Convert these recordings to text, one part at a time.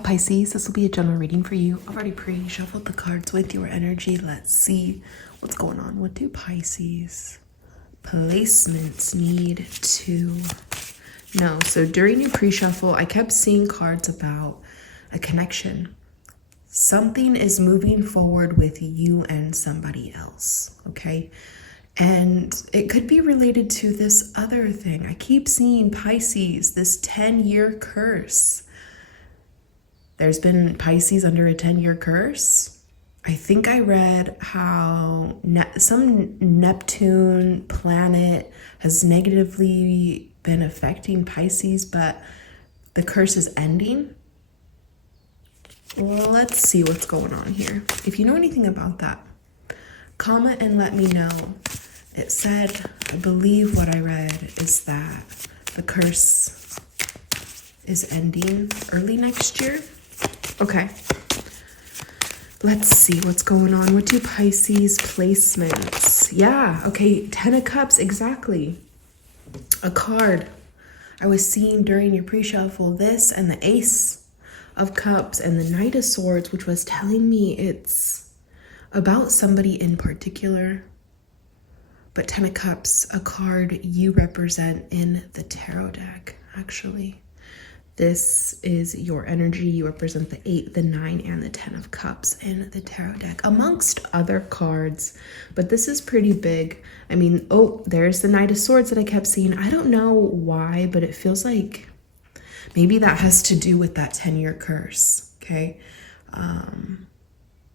Pisces, this will be a general reading for you. I've already pre-shuffled the cards with your energy. Let's see what's going on. What do Pisces placements need to know? So during your pre-shuffle, I kept seeing cards about a connection. Something is moving forward with you and somebody else, okay? And it could be related to this other thing. I keep seeing Pisces, this 10-year curse. There's been Pisces under a 10-year curse. I think I read how some Neptune planet has negatively been affecting Pisces, but the curse is ending. Well, let's see what's going on here. If you know anything about that, comment and let me know. It said, I believe what I read is that the curse is ending early next year. Okay, let's see what's going on. What do Pisces placements? Yeah, okay, 10 of Cups, exactly. A card I was seeing during your pre-shuffle, this and the Ace of Cups and the Knight of Swords, which was telling me it's about somebody in particular. But 10 of Cups, a card you represent in the tarot deck, actually. This is your energy. You represent the 8, the 9, and the 10 of Cups in the tarot deck, amongst other cards. But this is pretty big. I mean, oh, there's the Knight of Swords that I kept seeing. I don't know why, but it feels like maybe that has to do with that 10-year curse, okay?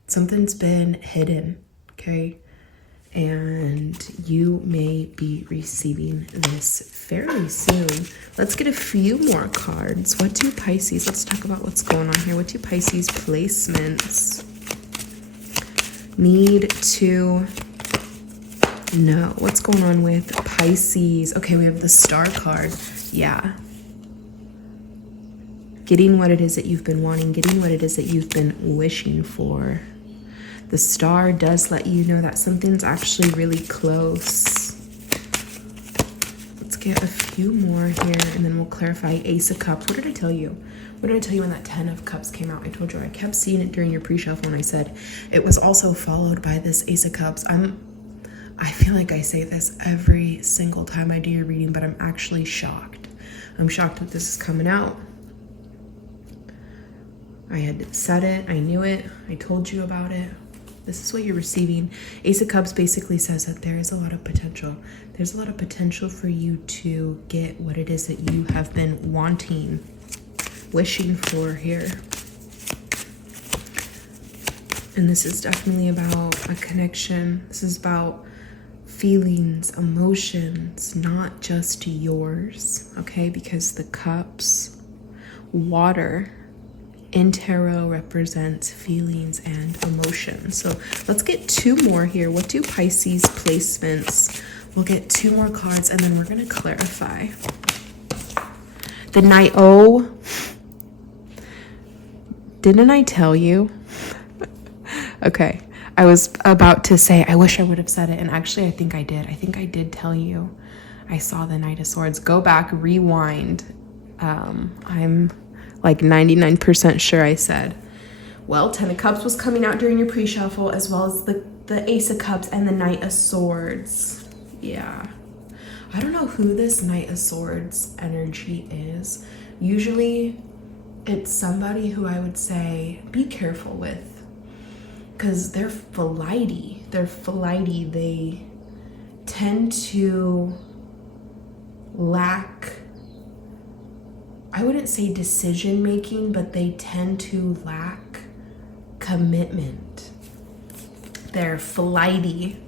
Something's been hidden, okay? And you may be receiving this fairly soon. Let's get a few more cards. What do Pisces, let's talk about what's going on here. What do Pisces placements need to know? What's going on with Pisces? Okay, we have the Star card. Yeah. Getting what it is that you've been wanting, getting what it is that you've been wishing for. The Star does let you know that something's actually really close. Let's get a few more here and then we'll clarify. Ace of Cups. What did I tell you? What did I tell you when that 10 of Cups came out? I told you I kept seeing it during your pre-shuffle and I said it was also followed by this Ace of Cups. I feel like I say this every single time I do your reading, but I'm actually shocked. I'm shocked that this is coming out. I had said it. I knew it. I told you about it. This is what you're receiving. Ace of Cups basically says that there is a lot of potential. There's a lot of potential for you to get what it is that you have been wanting, wishing for here. And this is definitely about a connection. This is about feelings, emotions, not just yours, okay? Because the cups, water, in tarot represents feelings and emotions. So let's get two more here. What do Pisces placements? We'll get two more cards and then we're going to clarify. The Knight. Oh, didn't I tell you? Okay, I was about to say, I wish I would have said it. And actually, I think I did. I think I did tell you. I saw the Knight of Swords. Go back, rewind. I'm like 99% sure I said. Well, 10 of Cups was coming out during your pre-shuffle, as well as the Ace of Cups and the Knight of Swords. Yeah. I don't know who this Knight of Swords energy is. Usually, it's somebody who I would say, be careful with. Because they're flighty. They're flighty. They tend to lack, I wouldn't say decision making, but they tend to lack commitment. They're flighty.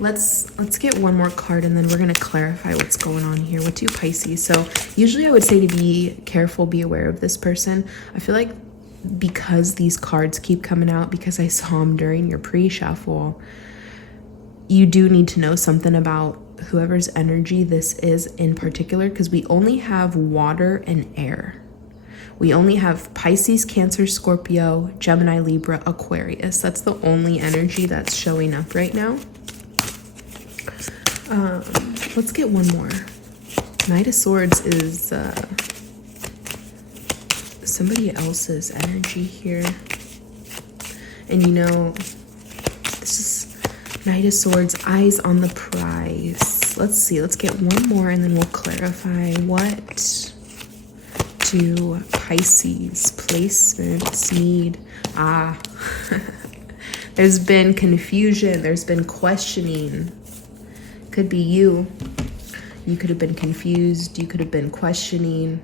Let's get one more card and then we're going to clarify what's going on here. What do Pisces? So usually I would say to be careful, be aware of this person. I feel like because these cards keep coming out, because I saw them during your pre-shuffle, you do need to know something about whoever's energy this is in particular, because we only have water and air. We only have Pisces, Cancer, Scorpio, Gemini, Libra, Aquarius. That's the only energy that's showing up right now. Let's get one more. Knight of Swords is somebody else's energy here. And you know, this is Knight of Swords, eyes on the prize. Let's see, let's get one more and then we'll clarify. What do Pisces placements need? There's been confusion, there's been questioning. Could be you. You could have been confused, you could have been questioning,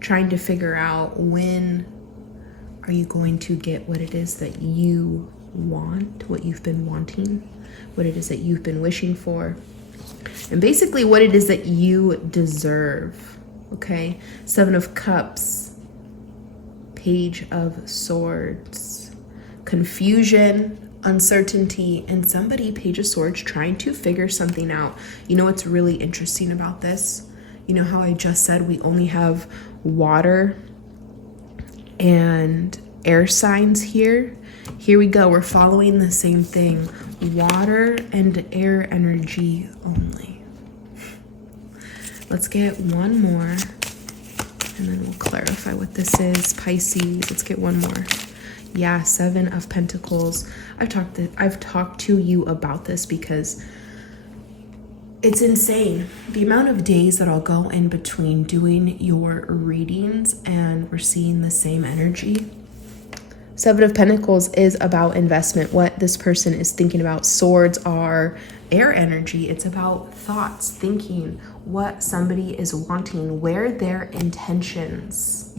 trying to figure out when are you going to get what it is that you want, what you've been wanting, what it is that you've been wishing for, and basically what it is that you deserve, okay? 7 of Cups, Page of Swords, confusion, uncertainty, and somebody, Page of Swords, trying to figure something out. You know what's really interesting about this? You know how I just said we only have water and air signs here? Here we go. We're following the same thing. Water and air energy only. Let's get one more and then we'll clarify what this is. Pisces, let's get one more. Yeah, 7 of Pentacles. I've talked to you about this because it's insane. The amount of days that I'll go in between doing your readings and we're seeing the same energy. 7 of Pentacles is about investment, what this person is thinking about. Swords are air energy. It's about thoughts, thinking, what somebody is wanting, where their intentions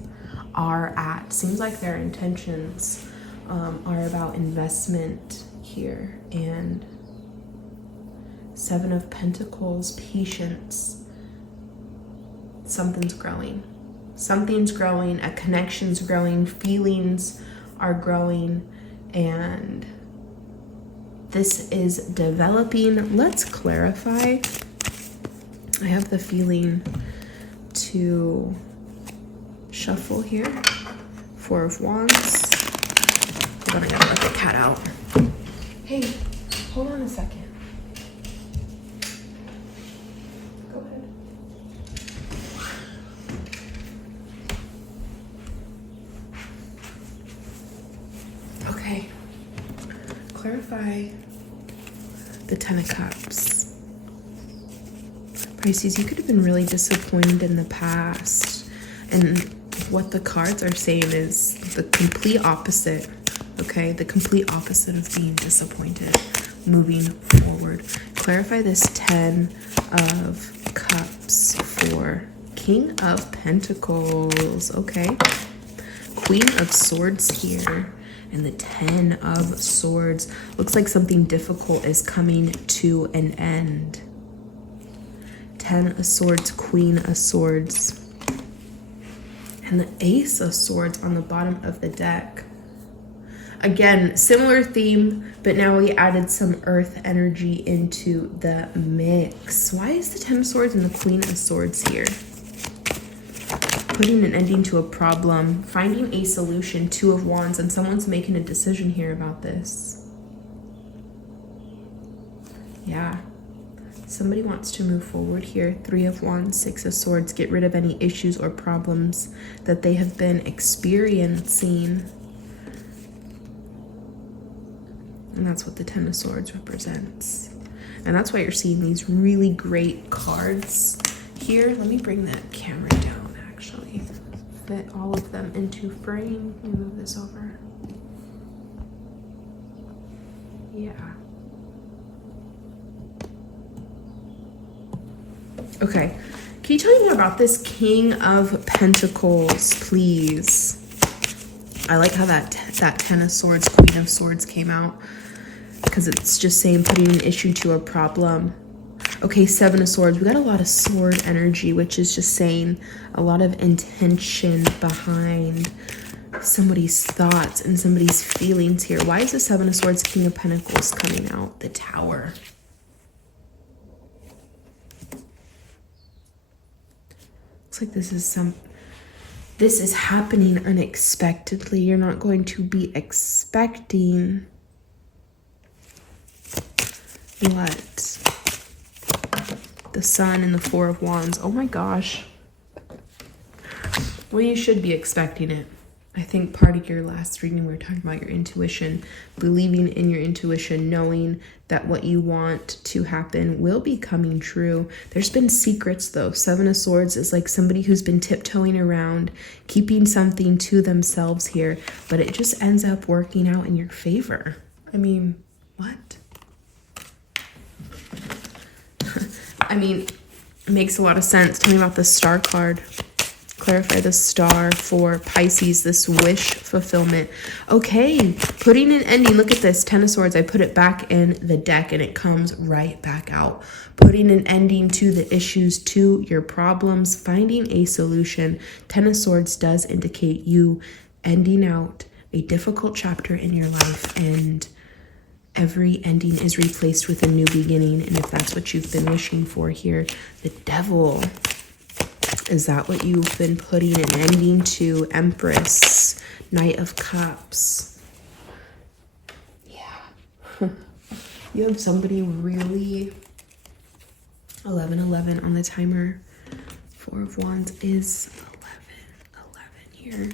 are at. Seems like their intentions are about investment here. And 7 of Pentacles, patience. Something's growing. Something's growing, a connection's growing, feelings are growing, and this is developing. Let's clarify. I have the feeling to shuffle here. 4 of Wands. Hold on, I gotta let the cat out. Hey, hold on a second. Go ahead. Okay. Clarify the 10 of Cups. Pisces, you could have been really disappointed in the past. And what the cards are saying is the complete opposite, okay? The complete opposite of being disappointed, moving forward. Clarify this 10 of Cups for King of Pentacles, okay? Queen of Swords here, and the 10 of Swords. Looks like something difficult is coming to an end. 10 of Swords, Queen of Swords. And the Ace of Swords on the bottom of the deck. Again, similar theme, but now we added some earth energy into the mix. Why is the 10 of Swords and the Queen of Swords here? Putting an ending to a problem, finding a solution. 2 of Wands, and someone's making a decision here about this. Yeah. Somebody wants to move forward here. 3 of Wands, 6 of Swords. Get rid of any issues or problems that they have been experiencing. And that's what the 10 of Swords represents. And that's why you're seeing these really great cards here. Let me bring that camera down, actually. Fit all of them into frame. Let me move this over. Yeah. Okay, can you tell me more about this King of Pentacles, please? I like how that 10 of Swords, Queen of Swords came out, because it's just saying putting an issue to a problem. Okay, 7 of Swords. We got a lot of sword energy, which is just saying a lot of intention behind somebody's thoughts and somebody's feelings here. Why is the 7 of Swords, King of Pentacles coming out? The Tower. Looks like this is happening unexpectedly. You're not going to be expecting what? The Sun and the 4 of Wands. Oh my gosh. Well, you should be expecting it. I think part of your last reading, we were talking about your intuition, believing in your intuition, knowing that what you want to happen will be coming true. There's been secrets, though. Seven of Swords is like somebody who's been tiptoeing around, keeping something to themselves here, but it just ends up working out in your favor. I mean, what? I mean, it makes a lot of sense. Tell me about the Star card. Clarify the Star for Pisces, this wish fulfillment. Okay, putting an ending. Look at this, Ten of Swords. I put it back in the deck and it comes right back out. Putting an ending to the issues, to your problems, finding a solution. Ten of Swords does indicate you ending out a difficult chapter in your life, and every ending is replaced with a new beginning. And if that's what you've been wishing for here, the Devil. Is that what you've been putting an ending to? Empress, Knight of Cups. Yeah. You have somebody really... 11 on the timer. Four of Wands is 11 here.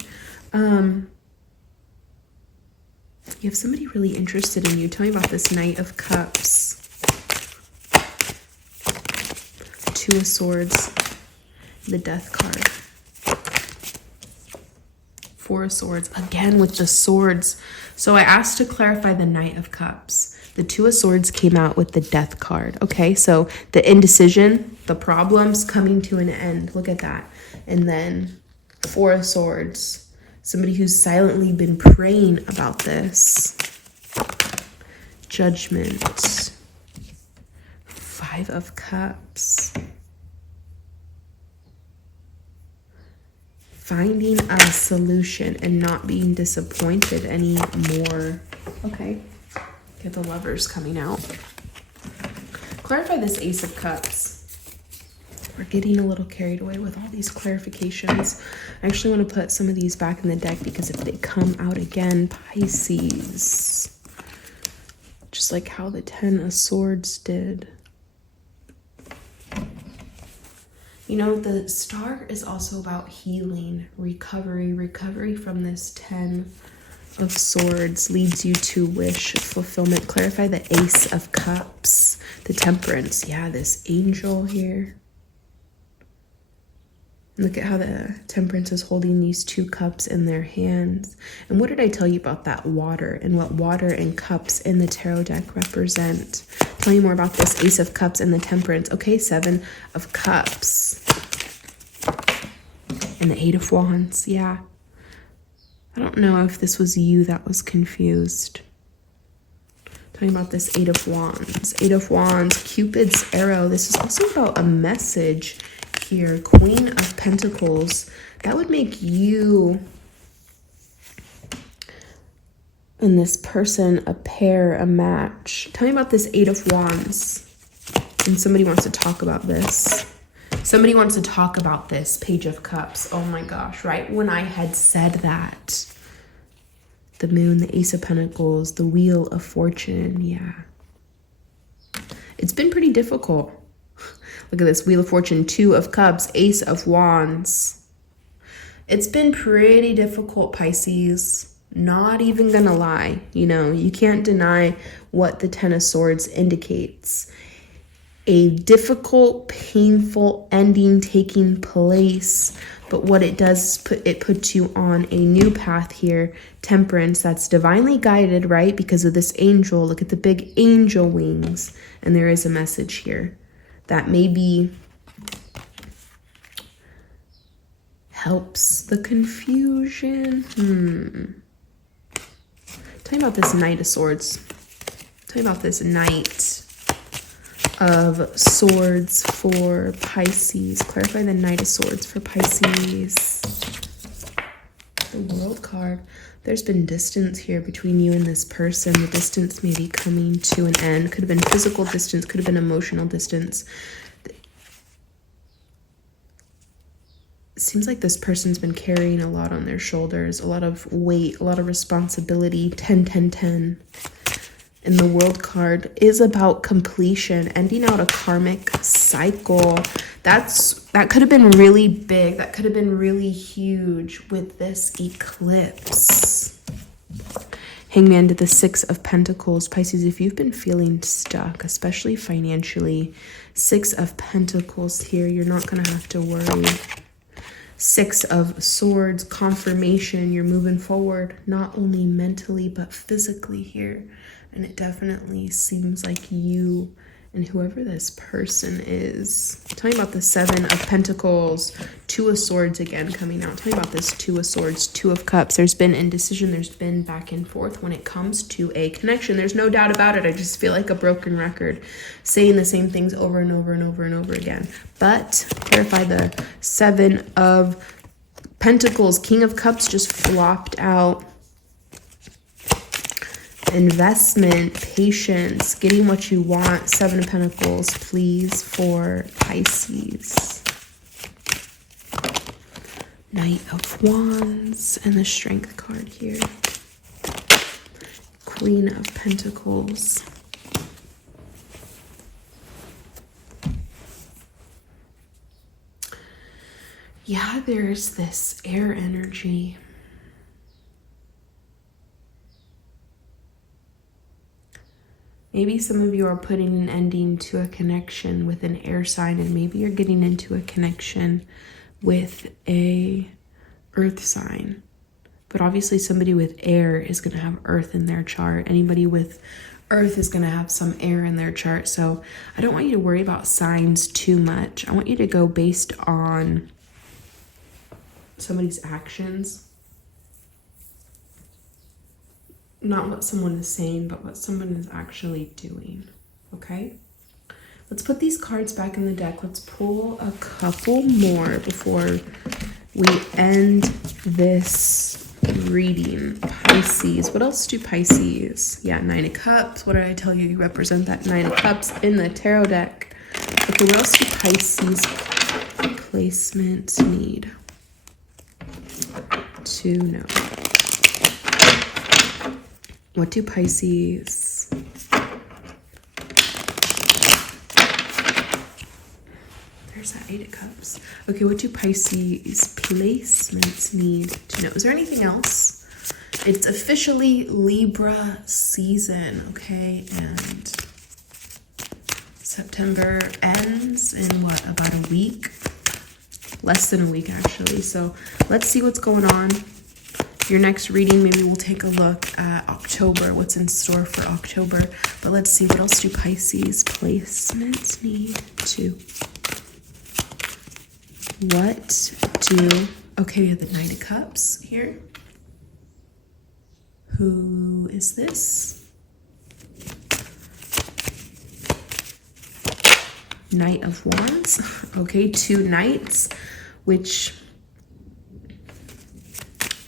You have somebody really interested in you. Tell me about this Knight of Cups. Two of Swords. The Death card. Four of Swords. Again with the swords. So I asked to clarify the Knight of Cups. The Two of Swords came out with the Death card. Okay, so the indecision, the problems coming to an end. Look at that. And then Four of Swords. Somebody who's silently been praying about this. Judgment. Five of Cups. Finding a solution and not being disappointed anymore. Okay. Get the Lovers coming out. Clarify this Ace of Cups. We're getting a little carried away with all these clarifications. I actually want to put some of these back in the deck because if they come out again, Pisces. Just like how the Ten of Swords did. You know, the Star is also about healing, recovery from this Ten of Swords leads you to wish fulfillment. Clarify the Ace of Cups, the Temperance. Yeah, this angel here. Look at how the Temperance is holding these two cups in their hands. And what did I tell you about that water and what water and cups in the tarot deck represent? Tell you more about this Ace of Cups and the Temperance. Okay, Seven of Cups. And the Eight of Wands, yeah. I don't know if this was you that was confused. Talking about this Eight of Wands. Eight of Wands, Cupid's arrow. This is also about a message here. Queen of Pentacles. That would make you and this person a pair, a match. Tell me about this Eight of Wands. And somebody wants to talk about this. Somebody wants to talk about this Page of Cups. Oh my gosh, right when I had said that. The Moon, the Ace of Pentacles, the Wheel of Fortune, yeah. It's been pretty difficult. Look at this, Wheel of Fortune, Two of Cups, Ace of Wands. It's been pretty difficult, Pisces. Not even gonna lie. You know, you can't deny what the Ten of Swords indicates. A difficult, painful ending taking place. But what it does is it puts you on a new path here. Temperance, that's divinely guided, right? Because of this angel. Look at the big angel wings. And there is a message here that maybe helps the confusion. Tell me about this Knight of Swords. Tell me about this Knight of Swords for Pisces. Clarify the Knight of Swords for Pisces. The World card. There's been distance here between you and this person. The distance may be coming to an end. Could have been physical distance, could have been emotional distance. It seems like this person's been carrying a lot on their shoulders, a lot of weight, a lot of responsibility. 10, 10, 10. And the World card is about completion, ending out a karmic cycle. That could have been really big. That could have been really huge with this eclipse. Hangman to the Six of Pentacles. Pisces, if you've been feeling stuck, especially financially, Six of Pentacles here, you're not going to have to worry. Six of Swords, confirmation, you're moving forward, not only mentally, but physically here. And it definitely seems like you and whoever this person is. Tell me about the Seven of Pentacles, Two of Swords again coming out. Tell me about this Two of Swords, Two of Cups. There's been indecision. There's been back and forth when it comes to a connection. There's no doubt about it. I just feel like a broken record saying the same things over and over and over and over again. But clarify the Seven of Pentacles. King of Cups just flopped out. Investment, patience, getting what you want. Seven of Pentacles, please, for Pisces. Knight of Wands and the Strength card here. Queen of Pentacles. Yeah, there's this air energy. Maybe some of you are putting an ending to a connection with an air sign, and maybe you're getting into a connection with a earth sign. But obviously somebody with air is going to have earth in their chart. Anybody with earth is going to have some air in their chart. So I don't want you to worry about signs too much. I want you to go based on somebody's actions. Not what someone is saying, but what someone is actually doing, okay? Let's put these cards back in the deck. Let's pull a couple more before we end this reading. Pisces, what else do Pisces? Yeah, Nine of Cups. What did I tell you? You represent that Nine of Cups in the tarot deck. Okay, what else do Pisces placements need to know? What do Pisces? There's that Eight of Cups. Okay, what do Pisces placements need to know? Is there anything else? It's officially Libra season, okay? And September ends in what, about a week? Less than a week, actually. So let's see what's going on. Your next reading, maybe we'll take a look at October, what's in store for October. But let's see, what else do Pisces placements need to? What do, okay, we have the Nine of Cups here. Who is this? Knight of Wands. Okay, two knights, which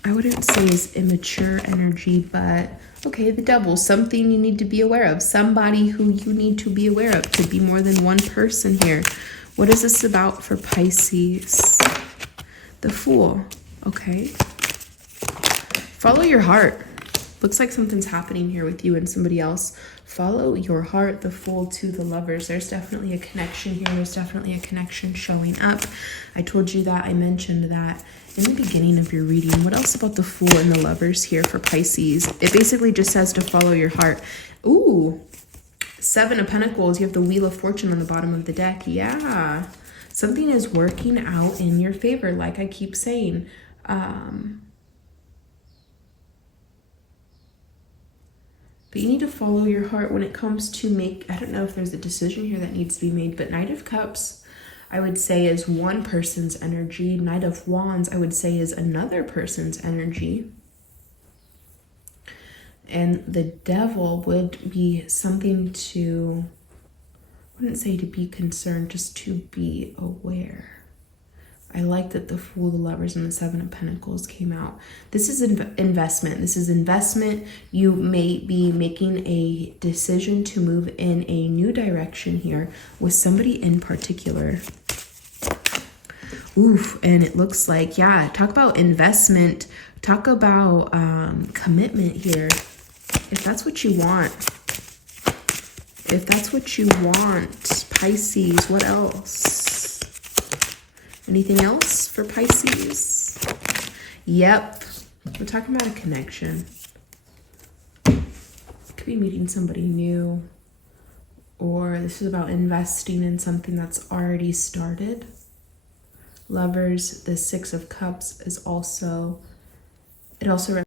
I wouldn't say is immature energy, but okay, the Devil, something you need to be aware of. Somebody who you need to be aware of. Could be more than one person here. What is this about for Pisces? The Fool. Okay. Follow your heart. Looks like something's happening here with you and somebody else. Follow your heart, the Fool to the Lovers. There's definitely a connection here. There's definitely a connection showing up. I told you that. I mentioned that in the beginning of your reading. What else about the Fool and the Lovers here for Pisces? It basically just says to follow your heart. Ooh, Seven of Pentacles. You have the Wheel of Fortune on the bottom of the deck. Yeah, something is working out in your favor, like I keep saying. But you need to follow your heart when it comes to I don't know if there's a decision here that needs to be made, but Knight of Cups, I would say, is one person's energy. Knight of Wands, I would say, is another person's energy. And the Devil would be something to, I wouldn't say to be concerned, just to be aware. I like that the Fool, the Lovers, and the Seven of Pentacles came out. This is investment. This is investment. You may be making a decision to move in a new direction here with somebody in particular. Oof, and it looks like, yeah, talk about investment. Talk about commitment here. If that's what you want. If that's what you want, Pisces, what else? Anything else for Pisces? Yep. We're talking about a connection. Could be meeting somebody new. Or this is about investing in something that's already started. Lovers, the Six of Cups is also, it also